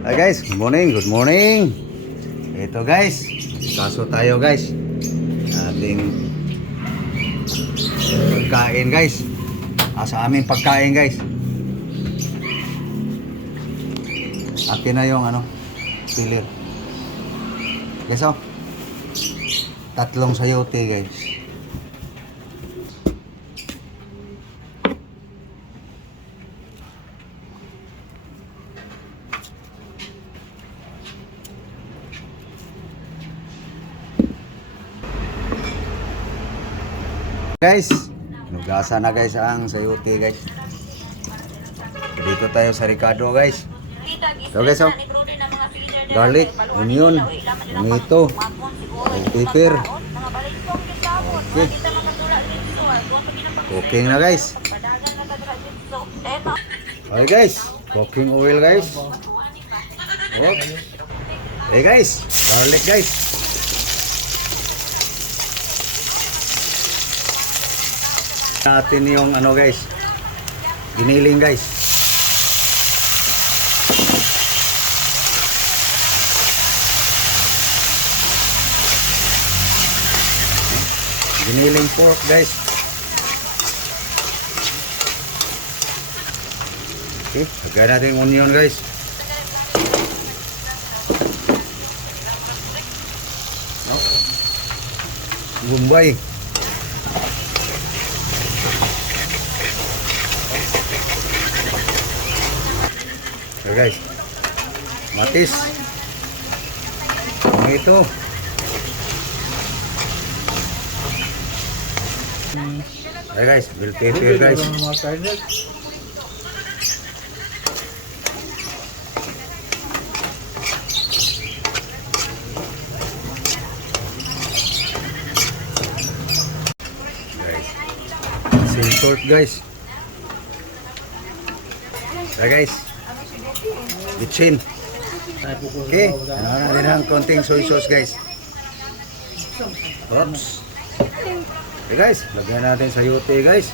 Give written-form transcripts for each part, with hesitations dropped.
Hi guys, good morning, good morning. Ito guys, kaso tayo guys. Ating pagkain guys. Sa aming pagkain guys. Atin na yung pilir. Guys oh. Tatlong sayote guys. Guys, nugasan na guys ang sayote guys. Dito tayo sa Ricardo guys. Ito guys oh. Garlic, onion, tomato, pepper. Okay. Cooking na guys. Okay guys, cooking oil guys. Okay guys, garlic guys. Natin yung guys, giniling guys. Giniling pork guys. Okay, lagyan natin yung onion guys. Bombay. So guys, matis, tomato, hey guys, bell pepper guys. Guys, salt guys. Hey guys. Bitchin. Okay, natin ang konting soy sauce guys. Oops. Okay guys, lagyan natin sa sayote guys.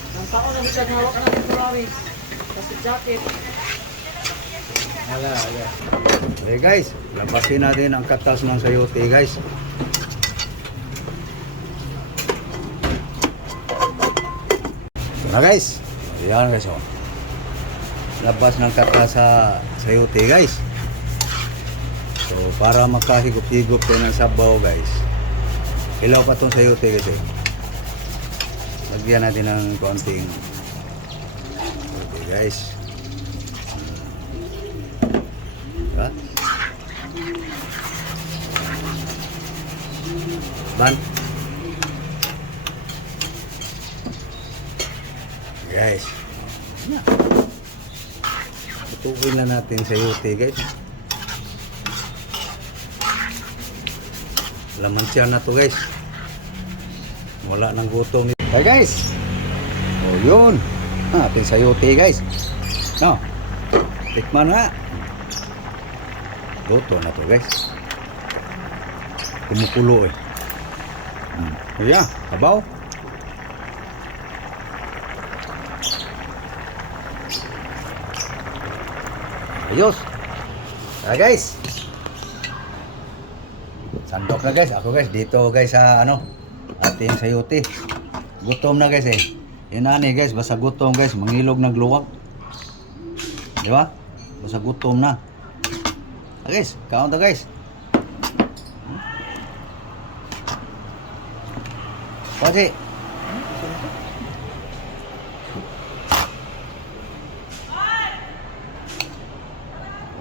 Okay guys, labasin natin ang katas ng sayote guys. Ito na guys. Ayan guys oh. Labas ng katas sa sayote guys. So para makahigop-higop din ng sabaw guys, hilaw pa itong sayote kasi lagyan natin ng konting okay guys. Diba? Ban guys, tutuin na natin sayote guys. Laman siya na to guys. Wala nang gutom. Hey guys. Oh yun. Ating sayote guys. No. Tikman na. Luto na to guys. Kumukulo eh. Ayan. Abaw. Ayos. Hey guys. Sandok na guys, ako guys, dito guys sa ating sayote. Gutom na guys eh. Inani guys, basta gutom guys, mangilog nagluwag. Di ba? Basta gutom na. Guys, kaon ta guys. Pwede.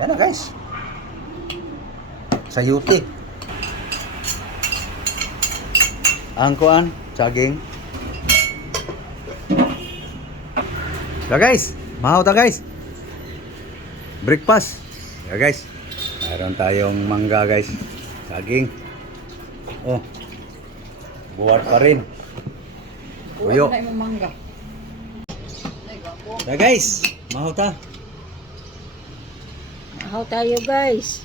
Yan na guys. Sayote. Ang kuan, saging. So guys, mahaw ta guys. Breakfast. So guys, mayroon tayong mangga guys. Saging. Oh. Buwat pa rin. Tuyo. So guys, mahaw ta. Mahaw tayo guys.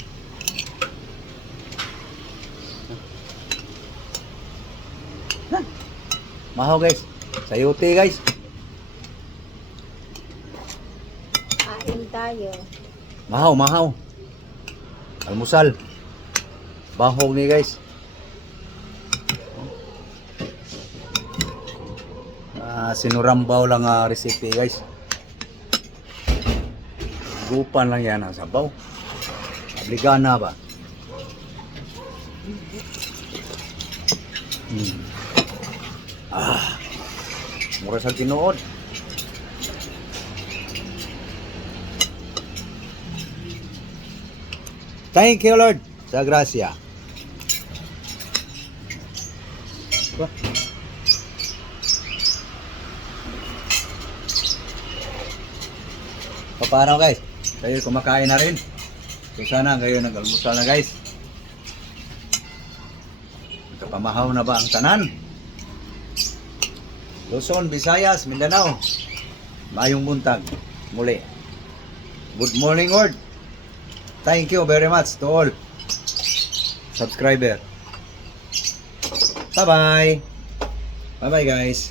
Mahaw guys. Sayote guys. Kain tayo. Mahaw, mahaw. almusal. Bahog ni guys. Sinurambaw lang recipe guys. Gupan lang yan ang sabaw. Abligana ba? Mura sa tinuod. Thank you Lord sa grasya. Paano guys? Kayo kumakain na rin. So sana kayo nag-almusal na guys. Kapamahaw na ba ang tanan? Luzon, Visayas, Mindanao. Mayong buntag muli. Good morning Lord. Thank you very much to all subscriber. Bye bye. Bye bye guys.